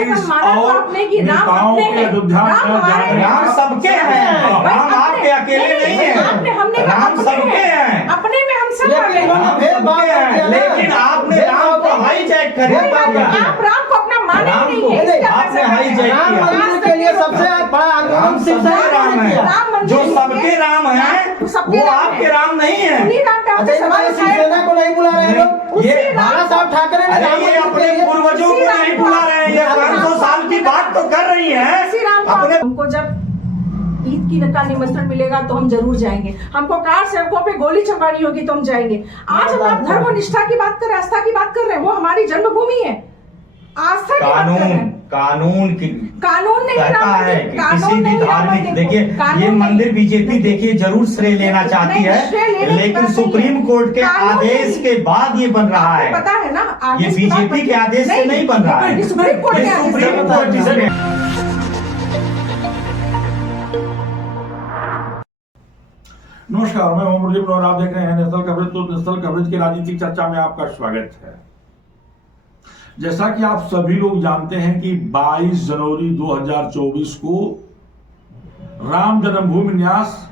और नेताओं के अयोध्या राम सबके हैं, राम आपके अकेले नहीं है, राम सबके हैं, अपने में हम सब सबके हैं। लेकिन आपने राम को हाईजैक कर दिया। आप राम को अपना माने नहीं है, आपने हाईजैक किया। के लिए सबसे बड़ा राम सबके राम है, जो सबके राम है वो आपके राम नहीं है। शिवसेना को नहीं बुला रहे लोग, ये बाला साहब ठाकरे ने ये अपने पूर्वजों को नहीं बुला रहे हैं, ये 500 साल की बात तो कर रही है अपने। हमको जब ईद की का निमंत्रण मिलेगा तो हम जरूर जाएंगे, हमको कार सेवकों पे गोली चलवानी होगी तो हम जाएंगे। आज हम आप धर्म और निष्ठा की बात कर रहे हैं, आस्था की बात कर रहे हैं, वो हमारी जन्मभूमि है, आस्था की बात कर रहे हैं। कानून नहीं कहता है कि किसी भी धार्मिक, देखिए ये मंदिर बीजेपी देखिए जरूर श्रेय लेना चाहती है, लेकिन सुप्रीम कोर्ट के आदेश के बाद ये बन रहा है। पता है ना, ये बीजेपी के आदेश से नहीं बन रहा है, सुप्रीम कोर्ट जिसमें नमस्कार, मैं ओम मुरली और आप देख रहे हैं नेशनल कवरेज। तो नेशनल कवरेज की राजनीतिक चर्चा में आपका स्वागत है। जैसा कि आप सभी लोग जानते हैं कि 22 जनवरी 2024 को राम जन्मभूमि न्यास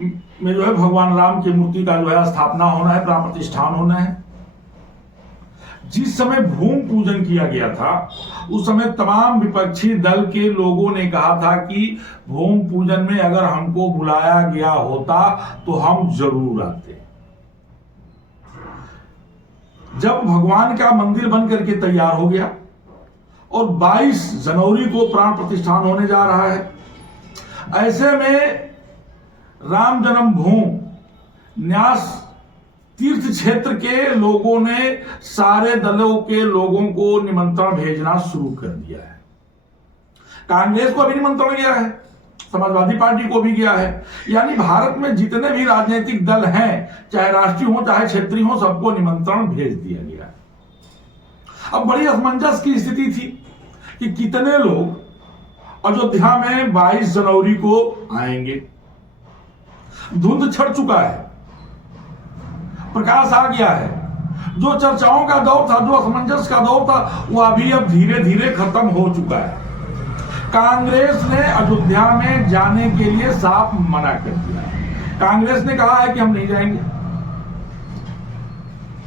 में जो है भगवान राम की मूर्ति का जो है स्थापना होना है, प्राण प्रतिष्ठान होना है। जिस समय भूमि पूजन किया गया था उस समय तमाम विपक्षी दल के लोगों ने कहा था कि भूमि पूजन में अगर हमको बुलाया गया होता तो हम जरूर आते। जब भगवान का मंदिर बन करके तैयार हो गया और 22 जनवरी को प्राण प्रतिष्ठान होने जा रहा है, ऐसे में राम जन्मभूमि न्यास तीर्थ क्षेत्र के लोगों ने सारे दलों के लोगों को निमंत्रण भेजना शुरू कर दिया है। कांग्रेस को भी निमंत्रण गया है, समाजवादी पार्टी को भी गया है, यानी भारत में जितने भी राजनीतिक दल हैं, चाहे राष्ट्रीय हो चाहे क्षेत्रीय हो, सबको निमंत्रण भेज दिया गया है। अब बड़ी असमंजस की स्थिति थी कि कितने लोग अयोध्या में 22 जनवरी को आएंगे। धुंध छट चुका है, प्रकाश आ गया है। जो चर्चाओं का दौर था, जो असमंजस का दौर था, वो अभी अब धीरे धीरे खत्म हो चुका है। कांग्रेस ने अयोध्या में जाने के लिए साफ मना कर दिया। कांग्रेस ने कहा है कि हम नहीं जाएंगे।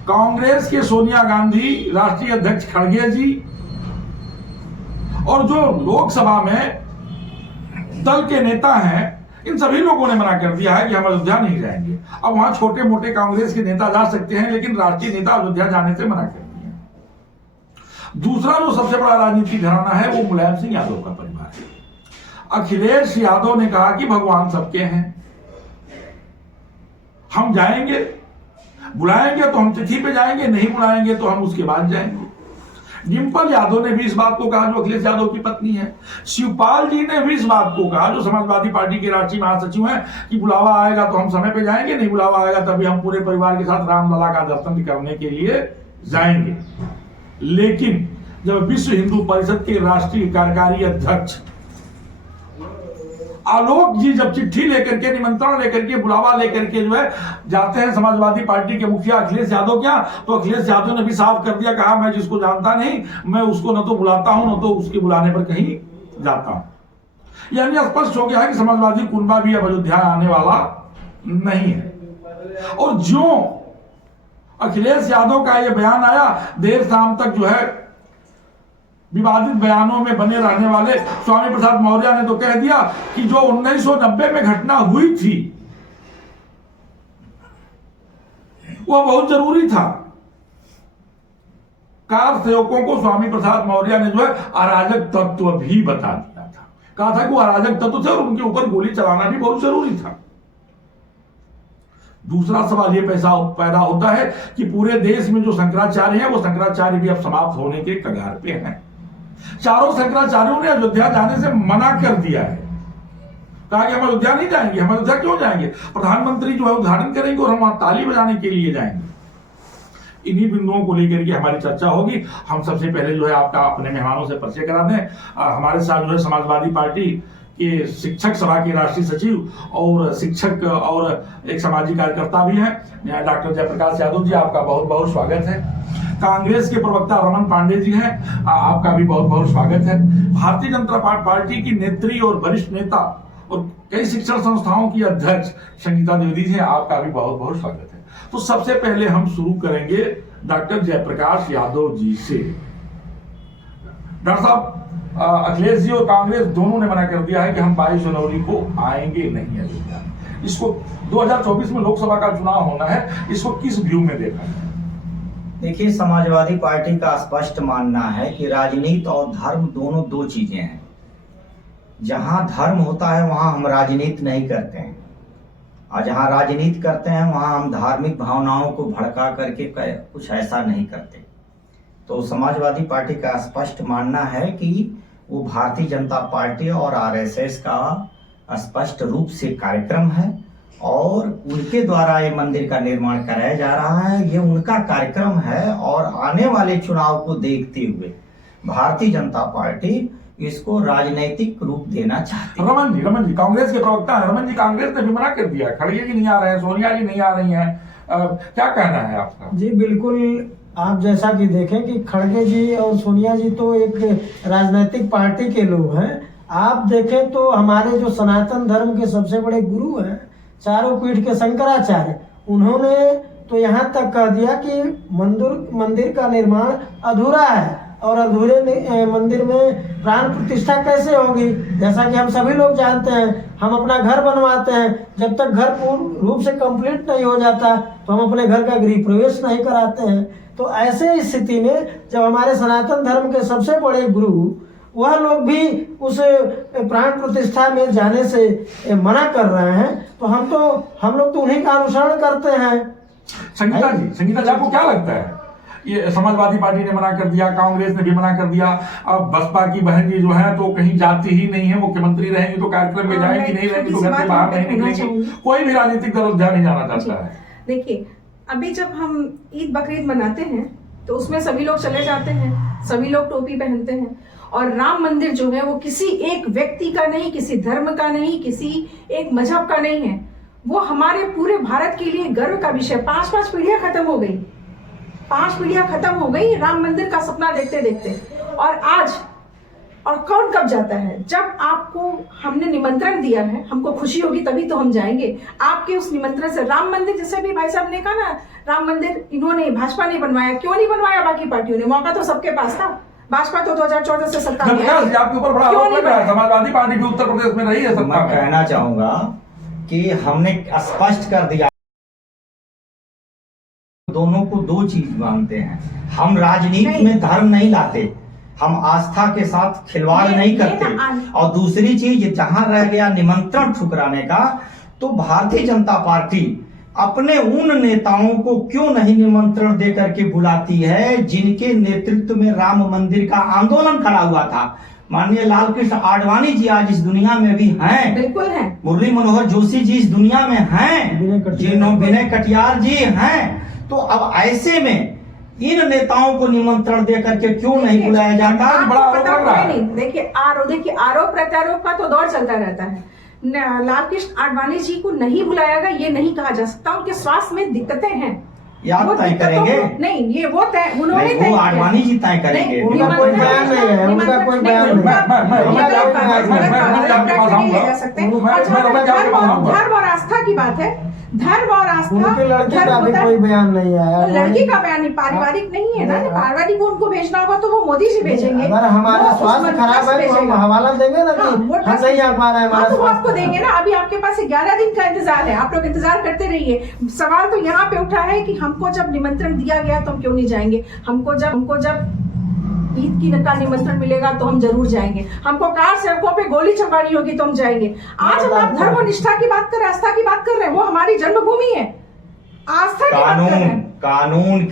कांग्रेस के सोनिया गांधी, राष्ट्रीय अध्यक्ष खड़गे जी और जो लोकसभा में दल के नेता हैं, इन सभी लोगों ने मना कर दिया है कि हम अयोध्या नहीं जाएंगे। अब वहां छोटे मोटे कांग्रेस के नेता जा सकते हैं, लेकिन राष्ट्रीय नेता अयोध्या जाने से मना कर दिए। दूसरा जो सबसे बड़ा राजनीतिक घराना है वो मुलायम सिंह यादव का परिवार है। अखिलेश यादव ने कहा कि भगवान सबके हैं, हम जाएंगे, बुलाएंगे तो हम तिथि पे जाएंगे, नहीं बुलाएंगे तो हम उसके बाद जाएंगे। डिंपल यादव ने भी इस बात को कहा, जो अखिलेश यादव की पत्नी है। शिवपाल जी ने भी इस बात को कहा, जो समाजवादी पार्टी के राष्ट्रीय महासचिव हैं, कि बुलावा आएगा तो हम समय पे जाएंगे, नहीं बुलावा आएगा तभी हम पूरे परिवार के साथ रामलला का दर्शन करने के लिए जाएंगे। लेकिन जब विश्व हिंदू परिषद के राष्ट्रीय कार्यकारी अध्यक्ष आलोक जी जब चिट्ठी लेकर के, निमंत्रण लेकर के, बुलावा लेकर के जो है जाते हैं समाजवादी पार्टी के मुखिया अखिलेश यादव क्या, तो अखिलेश यादव ने भी साफ कर दिया, कहा मैं जिसको जानता नहीं मैं उसको न तो बुलाता हूं न तो उसके बुलाने पर कहीं जाता हूं। यानी स्पष्ट हो गया है कि समाजवादी कुनबा भी अब अयोध्या आने वाला नहीं है। और जो अखिलेश यादव का यह बयान आया, देर शाम तक जो है विवादित बयानों में बने रहने वाले स्वामी प्रसाद मौर्य ने तो कह दिया कि जो 1990 में घटना हुई थी वह बहुत जरूरी था। कार सेवकों को स्वामी प्रसाद मौर्य ने जो है अराजक तत्व भी बता दिया था, कहा था कि वो अराजक तत्व थे और उनके ऊपर गोली चलाना भी बहुत जरूरी था। दूसरा सवाल यह पैदा होता है कि पूरे देश में जो शंकराचार्य हैं वो शंकराचार्य भी अब समाप्त होने के कगार पे हैं। चारों शंकराचार्यों ने अयोध्या जाने से मना कर दिया है, कहा कि हम अयोध्या नहीं जाएंगे। हम अयोध्या क्यों जाएंगे? प्रधानमंत्री जो है उद्घाटन करेंगे और हम वहां ताली बजाने के लिए जाएंगे। इन्हीं बिंदुओं को लेकर के हमारी चर्चा होगी। हम सबसे पहले जो है आपका अपने मेहमानों से परिचय करा दें। हमारे साथ जो है समाजवादी पार्टी के शिक्षक सभा के राष्ट्रीय सचिव और शिक्षक और एक सामाजिक कार्यकर्ता भी हैं, डॉक्टर जयप्रकाश यादव जी, आपका बहुत बहुत स्वागत है। कांग्रेस के प्रवक्ता रमन पांडे जी हैं, आपका भी बहुत बहुत स्वागत है। भारतीय जनता पार्टी की नेत्री और वरिष्ठ नेता और कई शिक्षण संस्थाओं की अध्यक्ष संगीता द्विवेदी जी हैं, आपका भी बहुत बहुत स्वागत है। तो सबसे पहले हम शुरू करेंगे डॉक्टर जयप्रकाश यादव जी से। डॉक्टर साहब, अखिलेश जी और कांग्रेस दोनों ने मना कर दिया है कि हम 22 जनवरी को आएंगे नहीं अयोध्या। इसको 2024 में लोकसभा का चुनाव होना है, इसको किस व्यू में देखा है? देखिए, समाजवादी पार्टी का स्पष्ट मानना है कि राजनीति और धर्म दोनों दो चीजें हैं। जहां धर्म होता है वहां हम राजनीति नहीं करते हैं, और जहां राजनीति करते हैं वहां हम धार्मिक भावनाओं को भड़का करके कुछ ऐसा नहीं करते। तो समाजवादी पार्टी का स्पष्ट मानना है कि वो भारतीय जनता पार्टी और आरएसएस का स्पष्ट रूप से कार्यक्रम है और उनके द्वारा ये मंदिर का निर्माण कराया जा रहा है। ये उनका कार्यक्रम है और आने वाले चुनाव को देखते हुए भारतीय जनता पार्टी इसको राजनीतिक रूप देना चाहती है। रमन जी कांग्रेस के प्रवक्ता है। रमन जी, कांग्रेस ने भी मना कर दिया, खड़गे जी नहीं आ रहे हैं, सोनिया जी नहीं आ रही हैं, क्या कहना है आपका? जी बिल्कुल, आप जैसा कि देखें कि खड़गे जी और सोनिया जी तो एक राजनीतिक पार्टी के लोग हैं। आप देखें तो हमारे जो सनातन धर्म के सबसे बड़े गुरु हैं, चारों पीठ के शंकराचार्य, उन्होंने तो यहाँ तक कह दिया कि मंदिर का निर्माण अधूरा है और अधूरे मंदिर में प्राण प्रतिष्ठा कैसे होगी। जैसा कि हम सभी लोग जानते हैं, हम अपना घर बनवाते हैं, जब तक घर पूर्ण रूप से कंप्लीट नहीं हो जाता तो हम अपने घर का गृह प्रवेश नहीं कराते हैं। तो ऐसे स्थिति में जब हमारे सनातन धर्म के सबसे बड़े गुरु वह लोग भी उस प्राण प्रतिष्ठा में जाने से मना कर रहे हैं, तो हम लोग तो उन्हीं का अनुसरण करते हैं। संगीता जी आपको क्या लगता है? ये समाजवादी पार्टी ने मना कर दिया, कांग्रेस ने भी मना कर दिया, अब बसपा की बहन जी जो है तो कहीं जाती ही नहीं है, मुख्यमंत्री रहेंगी तो कार्यक्रम में जाएंगी, नहीं रहेंगी तो घर से बाहर नहीं निकलेंगी। कोई भी राजनीतिक दल अयोध्या नहीं जाना चाहता है। देखिए, अभी जब हम ईद बकरीद मनाते हैं तो उसमें सभी लोग चले जाते हैं, सभी लोग टोपी पहनते हैं, और राम मंदिर जो है वो किसी एक व्यक्ति का नहीं, किसी धर्म का नहीं, किसी एक मजहब का नहीं है, वो हमारे पूरे भारत के लिए गर्व का विषय। 5 पीढ़ियां खत्म हो गई, 5 पीढ़ियां खत्म हो गई राम मंदिर का सपना देखते देखते। और आज और कौन कब जाता है? जब आपको हमने निमंत्रण दिया है, हमको खुशी होगी तभी तो हम जाएंगे। आपके उस निमंत्रण से राम मंदिर, जैसे भी भाई साहब ने कहा ना, राम मंदिर इन्होंने, भाजपा ने बनवाया, क्यों नहीं बनवाया बाकी पार्टियों ने? मौका तो सबके पास था। भाजपा तो 2014 से सत्ता में है, आपके ऊपर बड़ा आरोप लग रहा है, समाजवादी पार्टी भी उत्तर प्रदेश में रही है सत्ता मैं में। कहना चाहूंगा कि हमने स्पष्ट कर दिया, दोनों को दो चीज मानते हैं। हम राजनीति में धर्म नहीं लाते, हम आस्था के साथ खिलवाड़ नहीं करते। और दूसरी चीज, जहां रह गया निमंत्रण ठुकराने का, तो भारतीय जनता पार्टी अपने उन नेताओं को क्यों नहीं निमंत्रण दे करके बुलाती है जिनके नेतृत्व में राम मंदिर का आंदोलन खड़ा हुआ था। माननीय लालकृष्ण आडवाणी जी आज इस दुनिया में भी हैं, बिल्कुल हैं। मुरली मनोहर जोशी जी इस दुनिया में हैं, विनय कटियार जी हैं। तो अब ऐसे में इन नेताओं को निमंत्रण दे करके क्यों नहीं बुलाया जाता? बड़ा आरोप लग रहा है। देखिए आरोप प्रत्यारोप का तो दौर चलता रहता है। लालकृष्ण आडवाणी जी को नहीं बुलाया गया, ये नहीं कहा जा सकता। उनके स्वास्थ्य में दिक्कतें हैं, आप तय करेंगे? नहीं, ये वो तय उन्होंने तय, वो आडवाणी जी तय करेंगे। उनका कोई बयान नहीं है, उनका कोई बयान नहीं। धर्म और आस्था की बात है, धर्म और आस्था। उनके लड़के का भी कोई बयान नहीं आया। लड़की का बयान नहीं, पारिवारिक नहीं है ना। पारिवारिक को उनको भेजना होगा तो वो मोदी जी भेजेंगे। अगर हमारा स्वास्थ्य खराब है तो हम हवाला देंगे ना कि हम नहीं आ पा रहे हैं, हमारा तो आपको देंगे ना। अभी आपके पास 11 दिन का इंतजार है, आप लोग इंतजार करते रहिए। सवाल तो यहाँ पे उठा है कि हमको जब निमंत्रण दिया गया तो हम क्यों नहीं जाएंगे? हमको जब ईद की का निमंत्रण मिलेगा तो हम जरूर जाएंगे। हमको कार सड़कों पे गोली चलवानी होगी तो हम जाएंगे। आज हम आप धर्म और निष्ठा की बात कर रहे हैं, आस्था की बात कर रहे हैं, वो हमारी जन्मभूमि है, आस्था की बात कर रहे हैं। कानून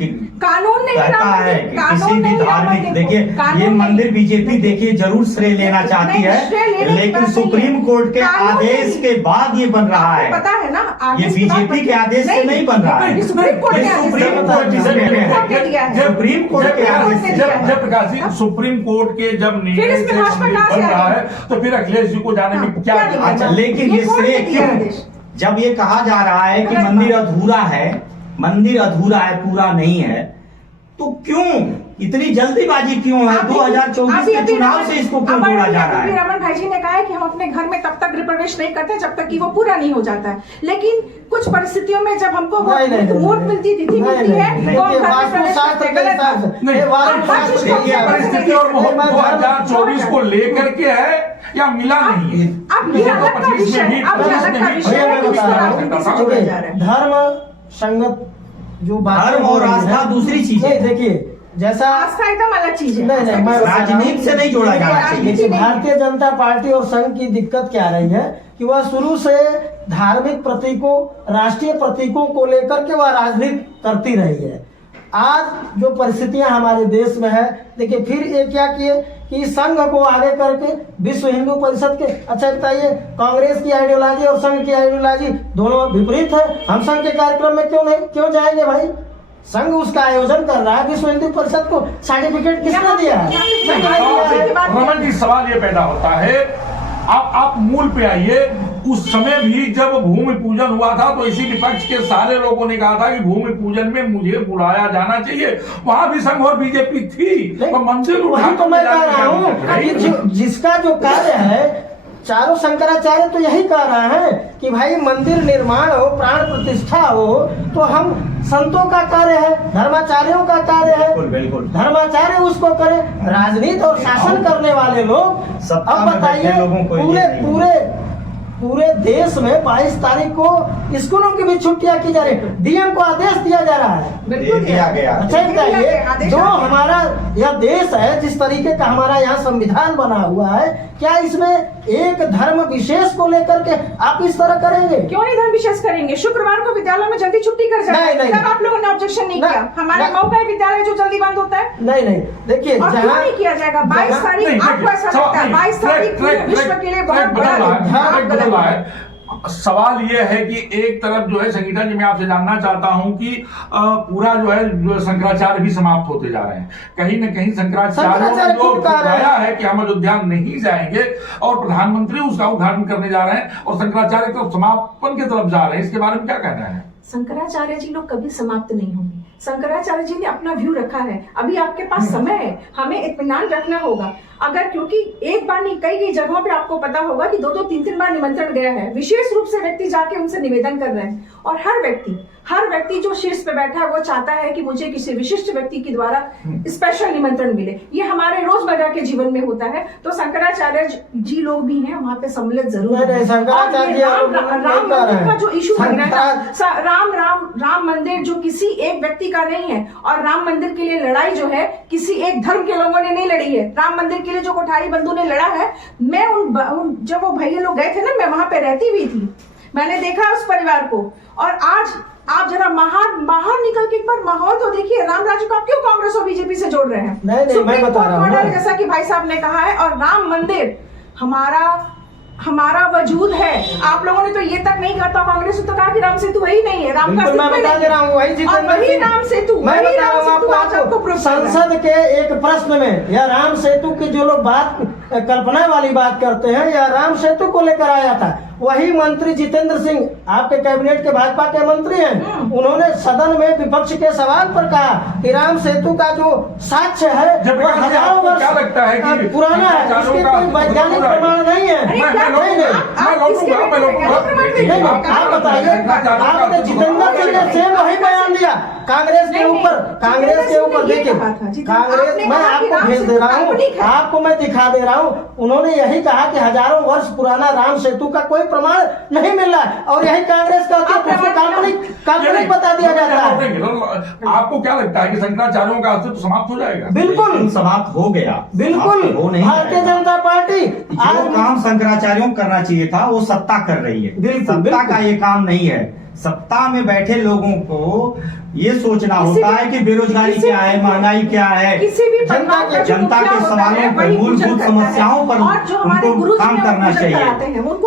नहीं कहता है कि किसी भी धार्मिक, देखिए ये मंदिर बीजेपी देखिए जरूर श्रेय लेना चाहती है, लेकिन सुप्रीम कोर्ट के आदेश के बाद ये बन रहा है। पता है ना, ये बीजेपी के आदेश से नहीं बन रहा है, सुप्रीम कोर्ट के आदेश सुप्रीम कोर्ट के आदेश से। जयप्रकाश जी, सुप्रीम कोर्ट के जब निर्णय से बन रहा है तो फिर अखिलेश जी को जाने में क्या? अच्छा, लेकिन ये श्रेय क्यों? जब ये कहा जा रहा है कि मंदिर अधूरा है, पूरा नहीं है, तो क्यों इतनी जल्दीबाजी क्यों है? 2024 के चुनाव से इसको क्यों जोड़ा जा रहा है? रमन भाई जी ने कहा है कि हम अपने घर में तब तक गृह प्रवेश नहीं करते जब तक कि वो पूरा नहीं हो जाता है, लेकिन कुछ परिस्थितियों में जब हमको वो वोट मिलती तिथि मिलती है तो हम घर में प्रवेश करते हैं। गलत बात। नहीं, ये परिस्थिति और 2024 को लेकर के है या मिला नहीं है? अब ये अलग का विषय है, अब ये अलग का विषय है कि इसको राजनीति से जोड़ा जा रहा है। धर्म संगत जो बात धर्म और आस्था दूसरी चीज है। देखिए जैसा आस्था एकदम अलग चीज है। नहीं, मैं राजनीति से नहीं जोड़ा जाना चाहिए। देखिए भारतीय जनता पार्टी और संघ की दिक्कत क्या रही है कि वह शुरू से धार्मिक प्रतीकों, राष्ट्रीय प्रतीकों को लेकर के वह राजनीति करती रही है। आज जो परिस्थितियां हमारे देश में है, देखिए फिर ये क्या किए कि संघ को आगे करके विश्व हिंदू परिषद के, अच्छा बताइए कांग्रेस की आइडियोलॉजी और संघ की आइडियोलॉजी दोनों विपरीत है। हम संघ के कार्यक्रम में क्यों जाएंगे भाई? संघ उसका आयोजन कर रहा है, विश्व हिंदू परिषद को सर्टिफिकेट किसने दिया है? रमन जी, सवाल ये पैदा होता है, आप मूल पे आइए। उस समय भी जब भूमि पूजन हुआ था तो इसी विपक्ष के सारे लोगों ने कहा था कि भूमि पूजन में मुझे बुलाया जाना चाहिए। वहां भी संघ और बीजेपी थी, तो मंदिर वही तो मैं कह रहा हूँ जिसका जो कार्य है, चारों शंकराचार्य तो यही कह रहे हैं कि भाई मंदिर निर्माण हो, प्राण प्रतिष्ठा हो, तो हम संतों का कार्य है, धर्माचार्यों का कार्य है। बिल्कुल बिल्कुल। धर्माचार्य उसको करे, राजनीति और शासन करने वाले लोग। सत्ता अब में बताइए बैठे लोगों को पूरे देश में 22 तारीख को स्कूलों की भी छुट्टियां की जा रही है। डीएम को आदेश दिया जा रहा है। बिल्कुल दिया गया। अच्छा बताइए, जो हमारा यह देश है, जिस तरीके का हमारा यहाँ संविधान बना हुआ है, क्या इसमें एक धर्म विशेष को लेकर के आप इस तरह करेंगे? क्यों नहीं धर्म विशेष करेंगे? शुक्रवार को विद्यालय में जल्दी छुट्टी कर जाए, तब आप लोगों ने ऑब्जेक्शन नहीं किया। हमारे मऊ का विद्यालय जो जल्दी बंद होता है, नहीं देखिए, और क्यों नहीं किया जाएगा? 22 तारीख आपको ऐसा लगता है 22 तारीख विश्व के लिए बहुत बड़ा है। सवाल ये है कि एक तरफ जो है संगीता जी, मैं आपसे जानना चाहता हूं कि पूरा जो है शंकराचार्य भी समाप्त होते जा रहे हैं। कहीं न कहीं शंकराचार्यों ने जो बताया है कि हम अयोध्या नहीं जाएंगे और प्रधानमंत्री उसका उद्घाटन करने जा रहे हैं और शंकराचार्य तो समापन की तरफ जा रहे हैं, इसके बारे में क्या कहना है? शंकराचार्य जी लोग कभी समाप्त नहीं होंगे। शंकराचार्य जी ने अपना व्यू रखा है। अभी आपके पास समय है, हमें इत्मीनान रखना होगा। अगर क्योंकि एक बार नहीं, कई जगहों पे आपको पता होगा कि 2-2, 3-3 बार निमंत्रण गया है। विशेष रूप से व्यक्ति जाके उनसे निवेदन कर रहे हैं, और हर व्यक्ति जो शीर्ष पे बैठा है वो चाहता है कि मुझे किसी विशिष्ट व्यक्ति के द्वारा स्पेशल निमंत्रण मिले। ये हमारे रोजमर्रा के जीवन में होता है। तो शंकराचार्य जी लोग भी हैं वहाँ पे सम्मिलित जरूर है। राम मंदिर का जो इशू बन रहा है, राम मंदिर जो किसी एक व्यक्ति का नहीं है, और राम मंदिर के लिए लड़ाई जो है किसी एक धर्म के लोगों ने नहीं लड़ी है। राम मंदिर के लिए जो कोठारी बंधु ने लड़ा है, मैं जब वो भैया लोग गए थे ना, मैं वहां पे रहती हुई थी, मैंने देखा उस परिवार को। और आज आप जरा बाहर निकल के एक बार माहौल तो देखिए। राम राज्य को आप क्यों कांग्रेस और बीजेपी से जोड़ रहे हैं? नहीं, मैं बता रहा हूं, जैसा कि भाई साहब ने कहा है, और राम मंदिर हमारा वजूद है। आप लोगों ने तो ये तक नहीं कहा था, कांग्रेस ने तो कहा कि राम सेतु वही नहीं है, राम का मैं बता दे रहा हूँ, वही राम सेतु, मैं बता रहा हूँ आपको। संसद के एक प्रश्न में यह राम सेतु की जो लोग बात कल्पना वाली बात करते हैं, यह राम सेतु को लेकर आया था। वही मंत्री जितेंद्र सिंह, आपके कैबिनेट के भाजपा के मंत्री हैं, उन्होंने सदन में विपक्ष के सवाल पर कहा कि राम सेतु का जो साक्ष्य है वो हजारों वर्ष पुराना है, इसके कोई वैज्ञानिक प्रमाण नहीं है। आप बताइए, आप जितेंद्र सिंह ने सेम वही बयान दिया कांग्रेस के ऊपर। देखिए कांग्रेस, मैं आपको भेज दे रहा हूँ, आपको मैं दिखा दे रहा हूँ, उन्होंने यही कहा कि हजारों वर्ष पुराना राम सेतु का कोई प्रमाण नहीं मिल रहा है, और यही कांग्रेस का काल्पनिक बता दिया जाता है। आपको क्या लगता है कि शंकराचार्यों का अस्तित्व समाप्त हो जाएगा? बिल्कुल समाप्त हो गया, बिल्कुल। भारतीय जनता पार्टी जो काम शंकराचार्यों करना चाहिए था वो सत्ता कर रही है। सत्ता का ये काम नहीं है। सत्ता में बैठे लोगों को ये सोचना होता है कि बेरोजगारी क्या है, महंगाई क्या है, जनता के सवालों पर, मूलभूत समस्याओं पर उनको काम करना चाहिए।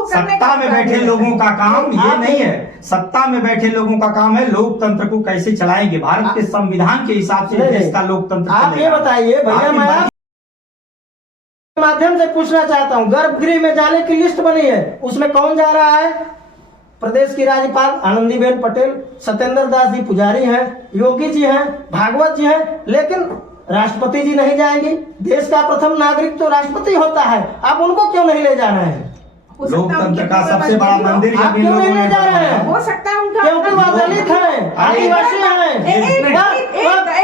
सत्ता में बैठे लोगों का काम ये नहीं है। सत्ता में बैठे लोगों का काम है लोकतंत्र को कैसे चलाएंगे, भारत के संविधान के हिसाब से देश का लोकतंत्र। आप ये बताइए भैया, मैं माध्यम से पूछना चाहता हूँ, गर्भगृह में जाने की लिस्ट बनी है, उसमें कौन जा रहा है? प्रदेश की राज्यपाल आनंदीबेन पटेल, सत्येंद्र दास जी पुजारी हैं, योगी जी हैं, भागवत जी हैं, लेकिन राष्ट्रपति जी नहीं जाएंगी। देश का प्रथम नागरिक तो राष्ट्रपति होता है, आप उनको क्यों नहीं ले जा रहे हैं? हो सकता है लोकतंत्र उनके का ऊपर सबसे बड़ा मजबूरी हो। मंदिर आप जब इन क्यों नहीं लोगों ले ने जा रहे बनाया। हैं? हो सकता है उनका क्योंकि वो दलित हैं, आदिवासी हैं,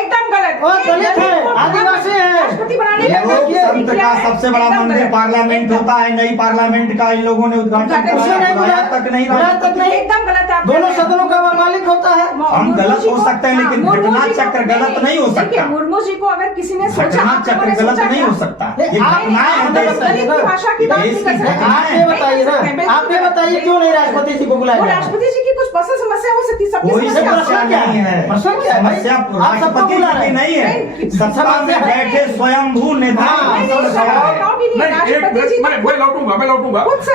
एकदम गलत। वो दलित हैं, आदिवासी हैं। राष्ट्रपति बनाने ये का लोकतंत्र का सबसे बड़ा मंदिर पार्लियामेंट होता है। नई पार्लियामेंट का इन लोगों ने उद्घाटन उद्घाटन उसमें नहीं कराया, बुलाया, तक नहीं बुलाया तक नहीं। एकदम गलत है। दोनों सदनों का वो मालिक होता है। हम गलत हो सकते हैं, लेकिन घटना चक्र गलत नहीं हो सकता। मुर्मू जी को अगर किसी ने सोचा, घटना चक्र गलत नहीं हो सकता। ये घटनाएं हैं देश की। दलित की भाषा की बात नहीं कर सकते। आप ये बताइए ना, आप ये बताइए क्यों नहीं राष्ट्रपति जी को बुलाया वो जा रहा है? राष्ट्रपति जी की कुछ पर्सनल समस्या हो सकती है, सबकी कोई समस्या समस्या क्या नहीं है। प्रश्न क्या है भाई? समस्या आप सबको राष्ट्रपति बुला जी रहे की हैं। नहीं है, नहीं, सत्ता में बैठे स्वयंभू नेता हाँ, नहीं, समस्या है। राष्ट्रपति जी मैं लौटूंगा खुद से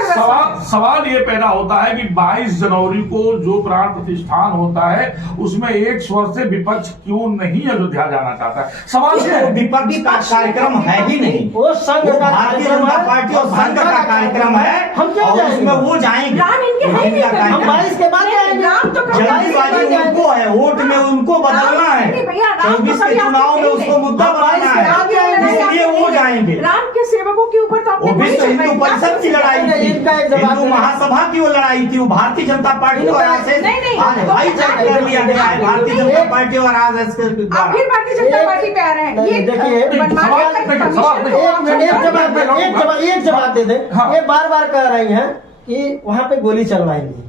सवाल ये पैदा होता है कि 22 जनवरी को जो प्राण प्रतिष्ठान होता है उसमें एक स्वर से विपक्ष क्यों नहीं अयोध्या जाना चाहता है? सवाल ये है। वो विपक्ष का कार्यक्रम है ही नहीं। वो संघ वो का भारतीय कार्यक्रम जनता है पार्टी और संघ का कार्यक्रम है। हम क्यों और जाएंगे? उसमें वो जाएंगे। राम इनके है ही नहीं। उनका हम कार्यक्रम। 22 के बाद जाएंगे। राम तो कभी जल्दीबाजी उनको है, वोट में उनको बदलना है। नहीं भैया, राम तो 24 के कभी चुनाव में आपके उसको नहीं मुद्दा है। बनाना राम है, इसलिए वो जाएंगे। राम के सेवकों के ऊपर तो वो आपने विश्व हिंदू परिषद की लड़ाई थी, इनका एक जवाब हिंदू देना। महासभा की वो लड़ाई थी, वो भारतीय जनता पार्टी और आरएसएस नहीं, आज हाईजैक कर लिया गया है भारतीय जनता पार्टी और आरएसएस के आप द्वारा। फिर भारतीय जनता एक- पार्टी पे आ रहे हैं। नहीं, ये देखिए, मनमानी सवाल- का देखिए, कमीशन सवाल- है, वो एक आप मिनट, समझ एक जवाब दे दे। हाँ। ये बार बार कह रही हैं कि वहां पे गोली चलवाएंगी।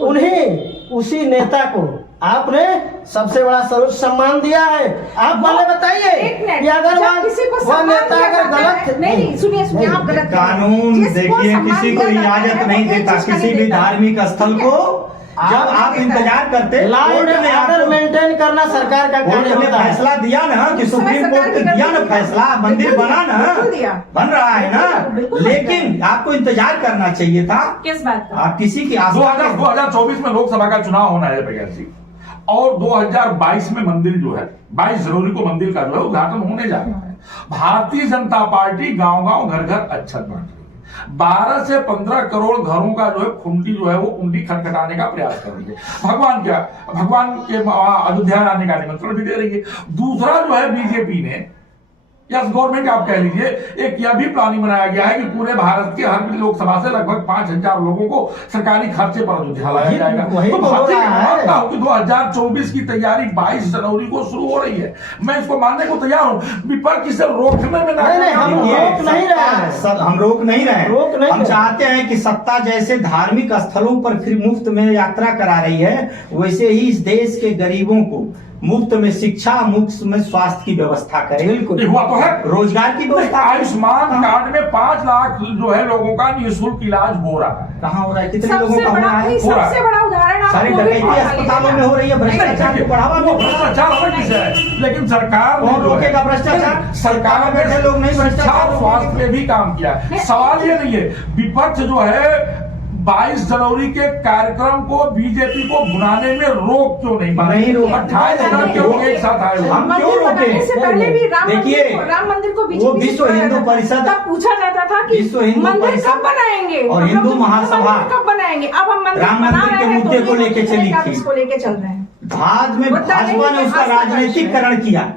उन्हें उसी नेता को आपने सबसे बड़ा सर्वोच्च सम्मान दिया है। आप पहले बताइए एक मिनट, कि अगर जब किसी को वह सम्मान नेता दिया अगर जाता है- गलत नहीं, सुनिए, आप गलत कह रहे हैं। कानून जिसको देखिए सम्मान किसी को दिया जाता इजाजत है, नहीं वो एक देता चीज का किसी नहीं भी देता। धार्मिक स्थल ठीक है? को। जब आप इंतजार करते लॉ एंड कोर्ट ने ऑर्डर आपको- मेंटेन करना सरकार का कोर्ट कार्य ने होता है। फैसला दिया ना कि उस समय सुप्रीम सरकार कोर्ट की ने दिया ना गलती फैसला, है। मंदिर बिल्कुल बना ना, बिल्कुल दिया। बन रहा है ना, बिल्कुल लेकिन आपको इंतजार करना चाहिए था। किस बात का? आप किसी की आस्था 2024 में लोकसभा का चुनाव होना है प्रकाश जी, और 2022 में मंदिर जो है 22 जनवरी को मंदिर का जो है उद्घाटन होने जा रहा है। भारतीय जनता पार्टी गांव-गांव घर-घर अक्षत बांट रही है। 12 से 15 करोड़ घरों का जो है कुंडी जो है वो कुंडी खटखटाने का प्रयास कर रही है। भगवान के अयोध्या आने का निमंत्रण भी दे रही है। दूसरा जो है बीजेपी ने या गवर्नमेंट आप कह लीजिए, एक यह भी प्लानिंग बनाया गया है कि पूरे भारत के हर लोकसभा से लगभग 5000 लोगों को सरकारी खर्चे पर अयोध्या लाया जाएगा। वही तो तो हो भारतीय रहा है। मानता हूं कि 2024 की तैयारी 22 जनवरी को शुरू हो रही है। मैं इसको मानने को तैयार हूं। विपक्ष इसे रोकने में नहीं, हम रोक नहीं रहे हैं। हम रोक नहीं रहे हैं। रोक नहीं हम रहे। चाहते हैं कि सत्ता जैसे धार्मिक स्थलों पर फ्री मुफ्त में यात्रा करा रही है, वैसे ही इस देश के गरीबों को मुफ्त में शिक्षा, मुफ्त में स्वास्थ्य की व्यवस्था करे। बिल्कुल। ये हुआ तो है। रोजगार की व्यवस्था करे। आयुष्मान कार्ड में 5 लाख जो है लोगों का निःशुल्क इलाज हो रहा है। कहाँ हो रहा है, कितने लोगों सबसे का हो बड़ा रहा है? हो रहा है। सबसे बड़ा उदाहरण आप सारी कोविड डकैती महामारी अस्पतालों का। में हो रही है, भ्रष्टाचार को बढ़ावा वो मिल रहा है। भ्रष्टाचार अलग विषय है, लेकिन सरकार ने कौन जो है- रोकेगा भ्रष्टाचार? सरकार ने बैठे लोग नहीं भ्रष्टाचार शिक्षा और रोकेंगे। स्वास्थ्य में भी काम किया है। सवाल ये नहीं है, विपक्ष जो है 22 जनवरी के कार्यक्रम को बीजेपी को भुनाने में रोक क्यों नहीं पा नहीं रोक- 28 हजार के लोग एक साथ आए हुए हैं। हम क्यों मंदिर रोके? बनाने से पहले भी देखिए, राम मंदिर को वो बीजेपी से विश्व जोड़ा हिंदू जाता था। परिषद- तब पूछा जाता था कि विश्व हिंदू मंदिर परिषद कब बनाएंगे और हम हिंदू लोग महासभा मंदिर कब बनाएंगे। अब हम मंदिर राम बना मंदिर के रहे हैं, मुद्दे तो को लेके चली आप थी। इसको लेके चल रहे हैं। बाद में मुद्दा नहीं भाजपा ने है, उसका आज का राजनीतिकरण किया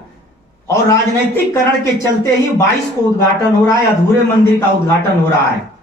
और राजनीतिकरण के चलते ही 22 को उद्घाटन हो रहा है, अधूरे मंदिर का उद्घाटन हो रहा है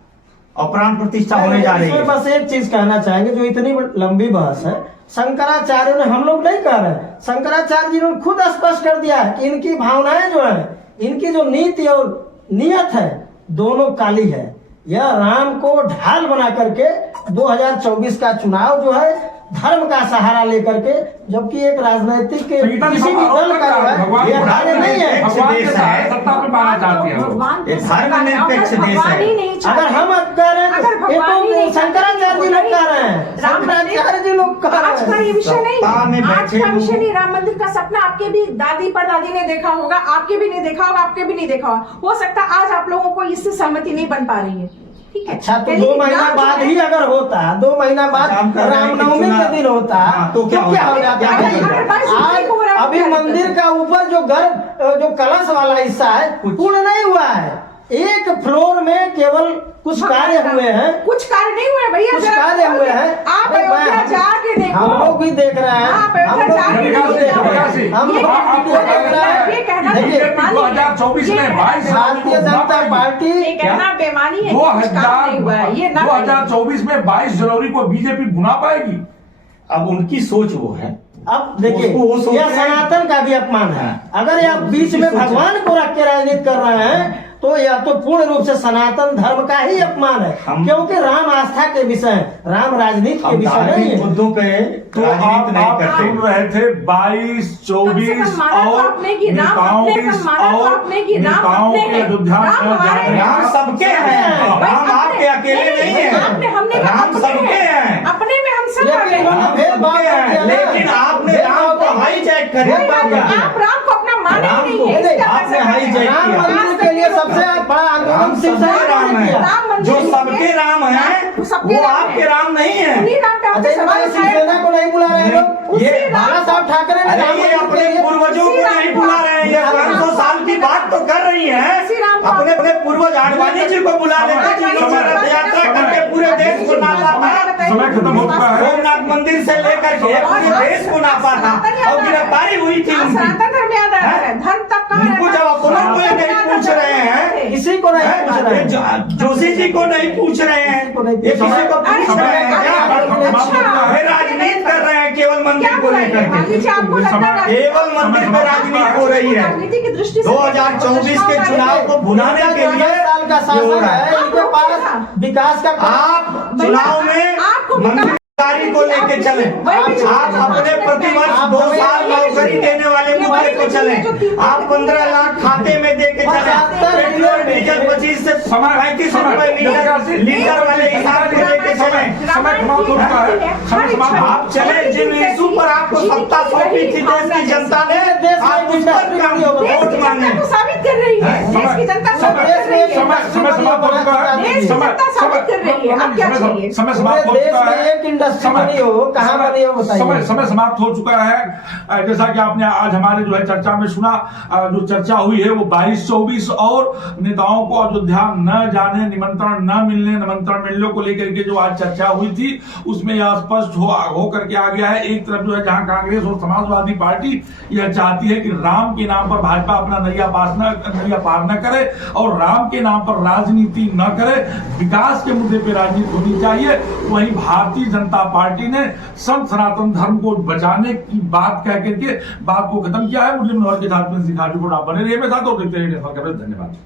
और प्राण प्रतिष्ठा होने जा रही इसमें है। बस एक चीज कहना चाहेंगे, जो इतनी लंबी बहस है, शंकराचार्य ने, हम लोग नहीं कह रहे, शंकराचार्य जी ने खुद स्पष्ट कर दिया है कि इनकी भावनाएं जो है, इनकी जो नीति और नियत है, दोनों काली है। यह राम को ढाल बना करके 2024 का चुनाव जो है धर्म का सहारा लेकर के, जबकि एक राजनीतिक के संगीता जी, किसी भी भगवान दल का जो है, भगवान यह भगवान कार्य नहीं है। भगवान के देश साथ है। सत्ता पे पाना चाहती है लोग। भगवान ये धर्मनिरपेक्ष देश है। भगवान ही नहीं चाहते। अगर हम कह रहे हैं अगर तो ये भगवान ही नहीं तो शंकराचार्य जी लोग कह रहे हैं, राम मंदिर- शंकराचार्य जी लोग कह आज का रहे ये हैं। विषय नहीं सत्ता में है। आज बैठे का विषय लोग- नहीं। राम मंदिर का सपना आपके भी दादी परदादी ने देखा होगा, आपके भी नहीं देखा होगा, आपके भी नहीं देखा होगा। हो सकता है आज आप लोगों को इससे सहमति नहीं बन पा रही है। ठीक है। अच्छा, तो लेकिन 2 महीना राम जो बाद है- ही अगर होता, 2 महीना बाद हम कह रहे हैं कि रामनवमी चुनाव- के दिन होता, हाँ, तो क्या हो होता? जाता क्या है? होता? आज अभी मंदिर का ऊपर जो गर्भ जो कलश वाला हिस्सा है कुछ- पूर्ण नहीं हुआ है। एक फ्लोर में केवल कुछ कार्य हुए हैं, कुछ कार्य नहीं हुए भैया, कुछ जरा कार्य हुए हैं। आप अरे भाई, अयोध्या जाके देखो, हम लोग भी देख रहे हैं, आप अयोध्या हम लोग जाके भी देखो, देख रहे हैं, हम ये लोग आपको भी देख रहे हैं। ये कहना देखिए, बेईमानी है। 2024 ये में कहना 22 भारतीय जनता पार्टी ये कहना बेईमानी है कि कुछ काम नहीं हुआ है, ये ना कहिए। 2024 में 22 जनवरी को बीजेपी भुना पाएगी। अब उनकी सोच वो है। अब देखिए, वो सोच यह रहे हैं। सनातन का भी अपमान है। अगर ये आप बीच में भगवान को रख के राजनीति कर रहे हैं तो यह तो पूर्ण रूप से सनातन धर्म का ही अपमान है, क्योंकि राम आस्था के विषय, राम राजनीति के हम विषय नहीं धार्मिक है। मुद्दों पे तो राजनीति नहीं आप करते। सुन रहे थे 22, 24 और नेताओं के अयोध्या राम सबके हैं, राम आपके अकेले नहीं है, राम सबके हैं, अपने में हम सब आ लेकिन गए। इन्होंने भेदभाव सबके कर दिया हैं, ना। लेकिन आपने राम को हाईजैक कर भेदभाव दिया। कर दिया। आप राम को अपना माने राम नहीं को है, इस तरह आपने से हाईजैक राम किया। मंदिर के लिए सबसे बड़ा आंदोलन राम शिवसेना सबके राम ने किया। है, जो सबके राम है वो सबके वो राम आपके है। राम नहीं है। उन्हीं राम पे आपने अच्छा, सवाल ये उठाया। शिवसेना को नहीं बुला रहे लोग, ये बाला साहब ठाकरे ने अरे राम ये मंदिर अपने के लिए- पूर्वजों को नहीं बुला रहे हैं, ये 500 साल की बात तो कर रही है। अपने अपने पूर्वज आडवाणी जी को बुला लेते, जिन्होंने रथ यात्रा करके पूरे देश को नापा था। समय खत्म हो चुका है। सोमनाथ मंदिर से लेकर के पूरे देश को नापा था और गिरफ्तारी हुई थी उनकी। सनातन धर्म याद आ रहा है, धर्म तब कहाँ उनको रहता? जब अपनों को ही नहीं पूछ रहे हैं, किसी को नहीं पूछ रहे हैं। जोशी जी को नहीं पूछ रहे हैं, ये किसी को पूछ रहे हैं क्या? वे राजनीति कर रहे हैं केवल मंदिर को लेकर के। केवल मंदिर पे राजनीति हो रही है। राजनीति की दृष्टि से 2024 के चुनाव को भुनाने के लिए 10 साल का ये हो शासन रहा है। है, इनके पास विकास का आप चुनाव में मंदिरदारी को लेके चले, आप अपने प्रतिवर्ष 2 साल नौकरी देने वाले मुद्दे को चले, आप 15 लाख खाते में दे के चले, पेट्रोल डीजल 25 से 35 रुपए लीटर वाले हिसाब से लेके चले। समय समाप्त हो चुका है। समय समाप्त हो- आप चले जिन इशू पर आपको सत्ता सौंपी थी देश की जनता ने, आप उस पर काम वोट मांगे। तो साबित कर रही है, देश की जनता साबित कर रही है। समय समाप्त हो चुका है। देश की जनता साबित कर रही है, अब क्या चाहिए? समय समाप्त हो पूरे देश चुका में है। एक इंडस्ट्री बनी हो, कहाँ बनी हो बताइए। समय समाप्त हो चुका है। जैसा कि आपने आज हमारे जो है चर्चा में सुना, जो चर्चा हुई है वो 22-24 और नेताओं को अयोध्या न जाने, निमंत्रण न मिलने, निमंत्रण मिलने को लेकर के जो आज चर्चा हुई थी उसमें यह स्पष्ट हो करके आ गया है। एक तरफ जो है जहां कांग्रेस और समाजवादी पार्टी यह चाहती है कि राम के नाम पर भाजपा अपना नैया पार न करे और राम के नाम पर राजनीति न करे, विकास के मुद्दे पर राजनीति होनी चाहिए। वहीं भारतीय जनता पार्टी ने संत सनातन धर्म को बचाने की बात कह करके बात को खत्म किया है। मुस्लिम नवाज के साथ में रिपोर्ट आप बने रहिए मेरे साथ और देखते रहिए। धन्यवाद।